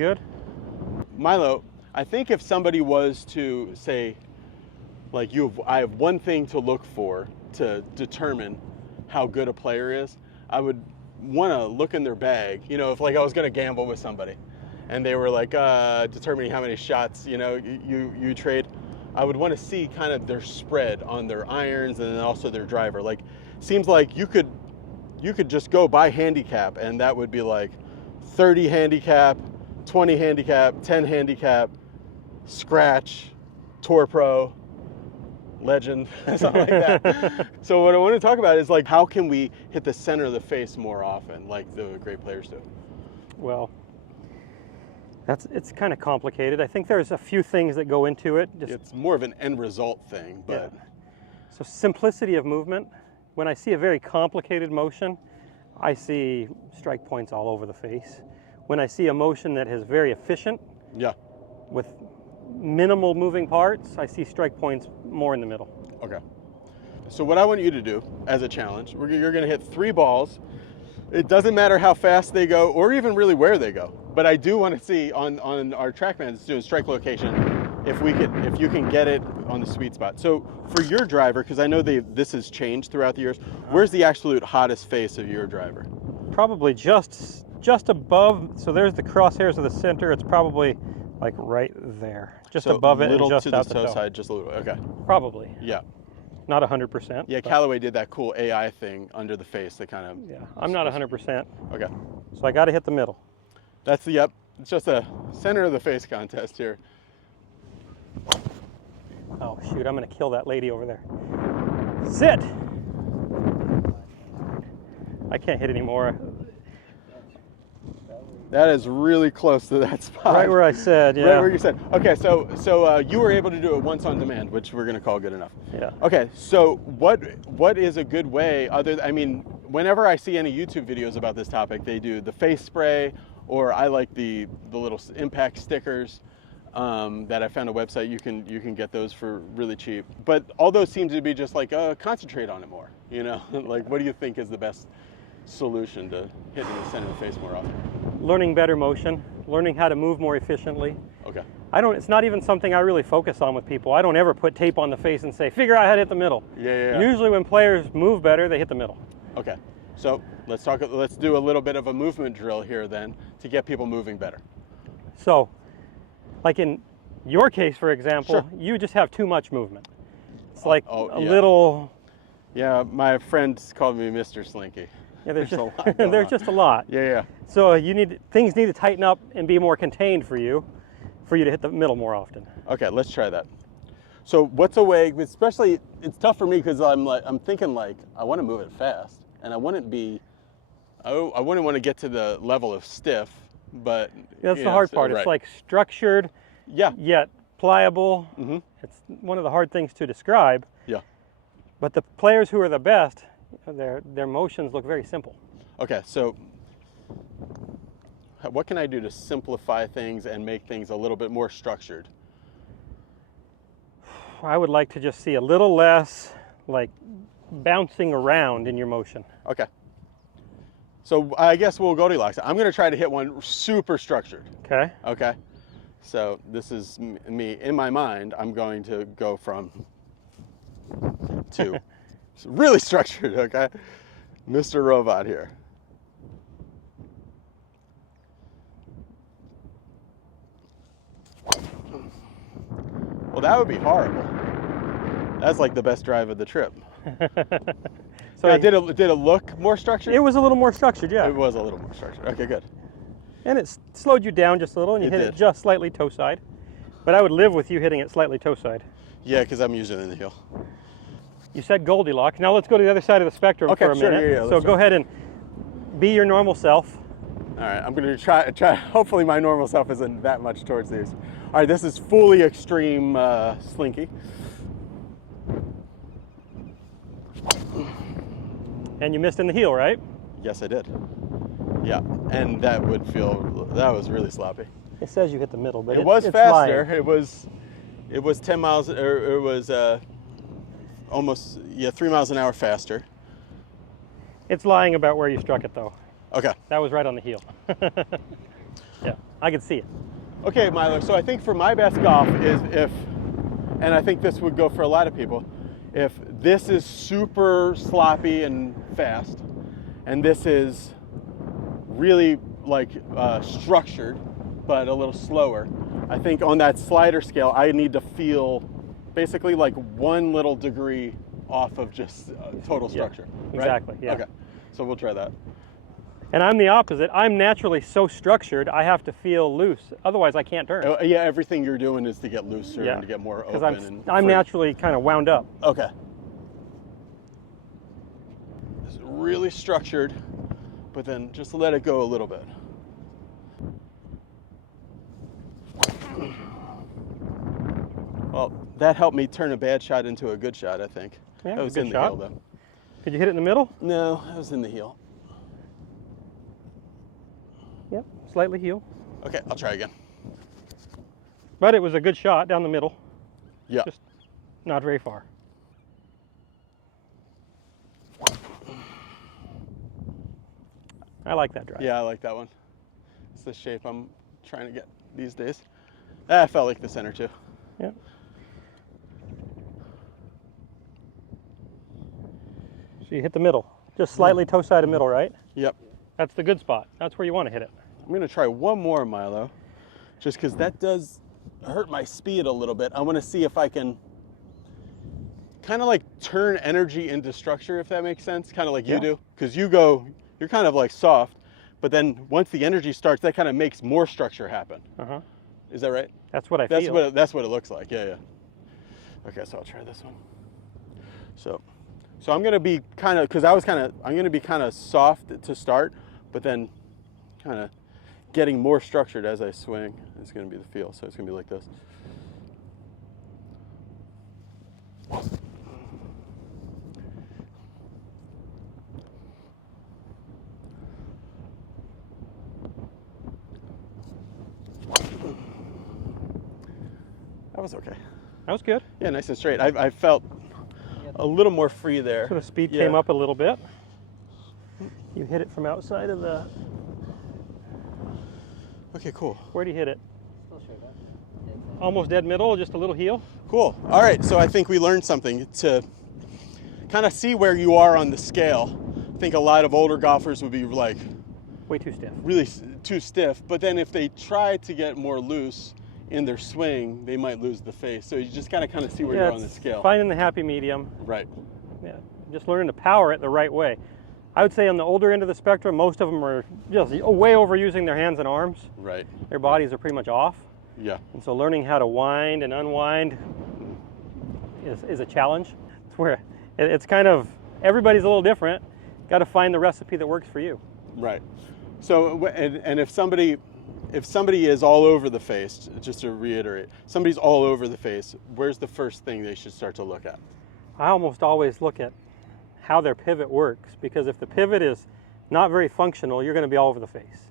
good. Milo, I think if somebody was to say, like, I have one thing to look for to determine how good a player is, I would want to look in their bag. You know, if like I was going to gamble with somebody and they were like determining how many shots, you know, you trade, I would want to see kind of their spread on their irons and then also their driver. Like, seems like you could just go by handicap and that would be like 30 handicap, 20 handicap, 10 handicap, scratch, Tour Pro, legend, something like that. So what I want to talk about is like, how can we hit the center of the face more often, like the great players do? Well, it's kind of complicated. I think there's a few things that go into it. It's more of an end result thing, but. Yeah. So simplicity of movement. When I see a very complicated motion, I see strike points all over the face. When I see a motion that is very efficient, yeah, with minimal moving parts, I see strike points more in the middle. Okay. So what I want you to do as a challenge, you're going to hit 3 balls. It doesn't matter how fast they go or even really where they go, but I do want to see on our TrackMan that's doing strike location if you can get it on the sweet spot. So for your driver, because I know this has changed throughout the years, where's the absolute hottest face of your driver? Probably just above. So there's the crosshairs of the center. It's probably like right there, just so above it and just to out the the toe side, just a little. Okay. Probably. Yeah. Not 100%. Yeah, Callaway did that cool AI thing under the face that kind of. Yeah, I'm not 100%. Okay. So I got to hit the middle. That's the It's just a center of the face contest here. Oh shoot! I'm going to kill that lady over there. Sit. I can't hit anymore. That is really close to that spot. Right where I said, yeah. Right where you said. Okay, so you were able to do it once on demand, which we're going to call good enough. Yeah. Okay, so what is a good way I mean, whenever I see any YouTube videos about this topic, they do the face spray, or I like the little impact stickers that I found a website. You can get those for really cheap. But all those seem to be just like concentrate on it more. You know, like what do you think is the best solution to hitting the center of the face more often? Learning better motion, learning how to move more efficiently. Okay. It's not even something I really focus on with people. I don't ever put tape on the face and say, figure out how to hit the middle. Yeah. Usually when players move better, they hit the middle. Okay. So let's do a little bit of a movement drill here then to get people moving better. So, like in your case, for example, sure. You just have too much movement. It's like a yeah. little. Yeah, my friends called me Mr. Slinky. Yeah, there's just a lot. Yeah. So things need to tighten up and be more contained for you to hit the middle more often. Okay, let's try that. So what's a way, especially it's tough for me because I'm thinking like I want to move it fast and I wouldn't want to get to the level of stiff, but that's the hard part. Right. It's like structured, yet pliable. Mm-hmm. It's one of the hard things to describe. Yeah. But the players who are the best, their motions look very simple. Okay, so what can I do to simplify things and make things a little bit more structured? I would like to just see a little less like bouncing around in your motion. Okay. So I guess we'll Goldilocks. I'm going to try to hit one super structured. Okay. Okay. So this is me. In my mind, I'm going to go from to really structured, okay? Mr. Robot here. Well, that would be horrible. That's like the best drive of the trip. So yeah, did it look more structured? It was a little more structured, yeah. It was a little more structured. Okay, good. And it slowed you down just a little, and you hit it just slightly toe side. But I would live with you hitting it slightly toe side. Yeah, because I'm usually in the heel. You said Goldilocks. Now let's go to the other side of the spectrum for a minute. Yeah, so go ahead and be your normal self. All right, I'm going to try. Hopefully my normal self isn't that much towards these. All right, this is fully extreme slinky. And you missed in the heel, right? Yes, I did. Yeah, and that was really sloppy. It says you hit the middle, but it was faster. Lying. It was 10 miles, or it was almost 3 miles an hour faster. It's lying about where you struck it, though. Okay. That was right on the heel. Yeah. I can see it. Okay, Milo, so I think for my best golf is if, and I think this would go for a lot of people, if this is super sloppy and fast, and this is really like structured, but a little slower, I think on that slider scale, I need to feel basically like 1 little degree off of just total structure. Yeah, exactly, right? yeah. Okay, so we'll try that. And I'm the opposite. I'm naturally so structured, I have to feel loose. Otherwise, I can't turn. Yeah, everything you're doing is to get looser and to get more open. Because I'm naturally kind of wound up. Okay. It's really structured, but then just let it go a little bit. Well, that helped me turn a bad shot into a good shot, I think. Yeah, that was good in shot. the heel, though. Did you hit it in the middle? No, that was in the heel. Yep, slightly heel. Okay, I'll try again. But it was a good shot down the middle. Yeah. Just not very far. I like that drive. Yeah, I like that one. It's the shape I'm trying to get these days. I felt like the center too. Yeah. So you hit the middle, just slightly toe side of middle, right? Yep. That's the good spot. That's where you want to hit it. I'm gonna try one more, Milo, just because that does hurt my speed a little bit. I want to see if I can kind of like turn energy into structure, if that makes sense, kind of like you do. Because you're kind of like soft, but then once the energy starts, that kind of makes more structure happen. Uh-huh. Is that right? That's what I feel. That's what it looks like. Yeah, yeah. Okay, so I'll try this one. So I'm gonna be kind of, I'm gonna be kind of soft to start, but then kind of getting more structured as I swing. It's gonna be the feel. So it's gonna be like this. That was okay. That was good. Yeah, nice and straight. I felt a little more free there. So the speed came up a little bit. You hit it from outside of the... Okay, cool. Where do you hit it? Almost dead middle, just a little heel? Cool. All right, so I think we learned something to kind of see where you are on the scale. I think a lot of older golfers would be like... Way too stiff. Really too stiff. But then if they try to get more loose in their swing, they might lose the face. So you just gotta kind of see where you're on the scale. Finding the happy medium. Right. Yeah, just learning to power it the right way. I would say on the older end of the spectrum, most of them are just way overusing their hands and arms. Right. Their bodies are pretty much off. Yeah. And so learning how to wind and unwind is a challenge. It's where it's kind of, everybody's a little different. Got to find the recipe that works for you. Right. So, and if somebody is all over the face, just to reiterate, somebody's all over the face, where's the first thing they should start to look at? I almost always look at how their pivot works, because if the pivot is not very functional, you're going to be all over the face.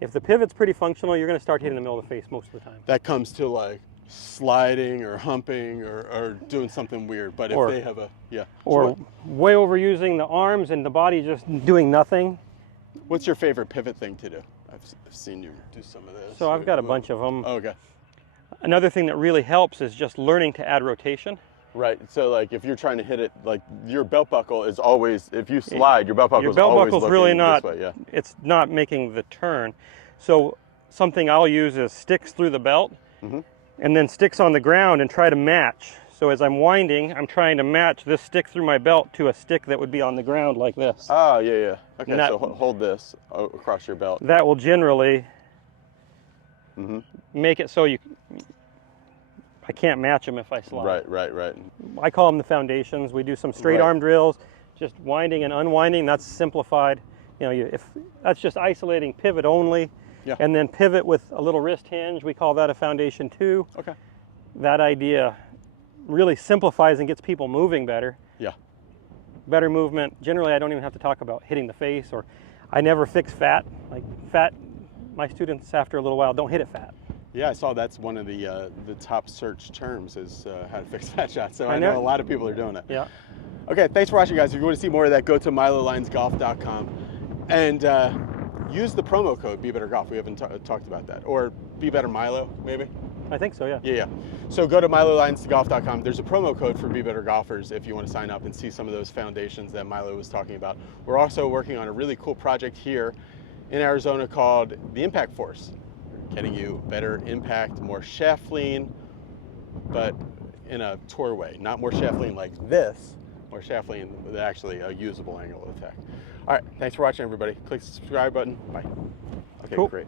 If the pivot's pretty functional, you're going to start hitting the middle of the face most of the time. That comes to like sliding or humping or doing something weird, but if they have a, Or way overusing the arms and the body just doing nothing. What's your favorite pivot thing to do? I've seen you do some of this. So I've got a bunch of them. Oh, okay. Another thing that really helps is just learning to add rotation. Right. So like if you're trying to hit it, like your belt buckle is always, if you slide, your belt buckle is always looking really not, this way. Yeah. It's not making the turn. So something I'll use is sticks through the belt and then sticks on the ground and try to match. So as I'm winding, I'm trying to match this stick through my belt to a stick that would be on the ground like this. Ah, yeah, yeah. Okay, so hold this across your belt. That will generally make it so I can't match them if I slide. Right. I call them the foundations. We do some straight arm drills, just winding and unwinding. That's simplified. You know, if that's just isolating pivot only, and then pivot with a little wrist hinge. We call that a foundation 2. Okay. That idea really simplifies and gets people moving better. Yeah. Better movement. Generally, I don't even have to talk about hitting the face, or I never fix fat. Like fat, my students after a little while don't hit it fat. Yeah, I saw that's one of the top search terms is how to fix fat shots. So I know a lot of people are doing it. Yeah. Okay, thanks for watching, guys. If you want to see more of that, go to milolinesgolf.com. And use the promo code Be Better Golf. We haven't talked about that. Or Be Better Milo, maybe? I think so, yeah. Yeah. So go to milolionsgolf.com. There's a promo code for Be Better Golfers if you want to sign up and see some of those foundations that Milo was talking about. We're also working on a really cool project here in Arizona called the Impact Force. Getting you better impact, more shaft lean, but in a tour way. Not more shaft lean like this, more shaft lean with actually a usable angle of attack. All right, thanks for watching, everybody. Click the subscribe button. Bye. Okay, Cool. great.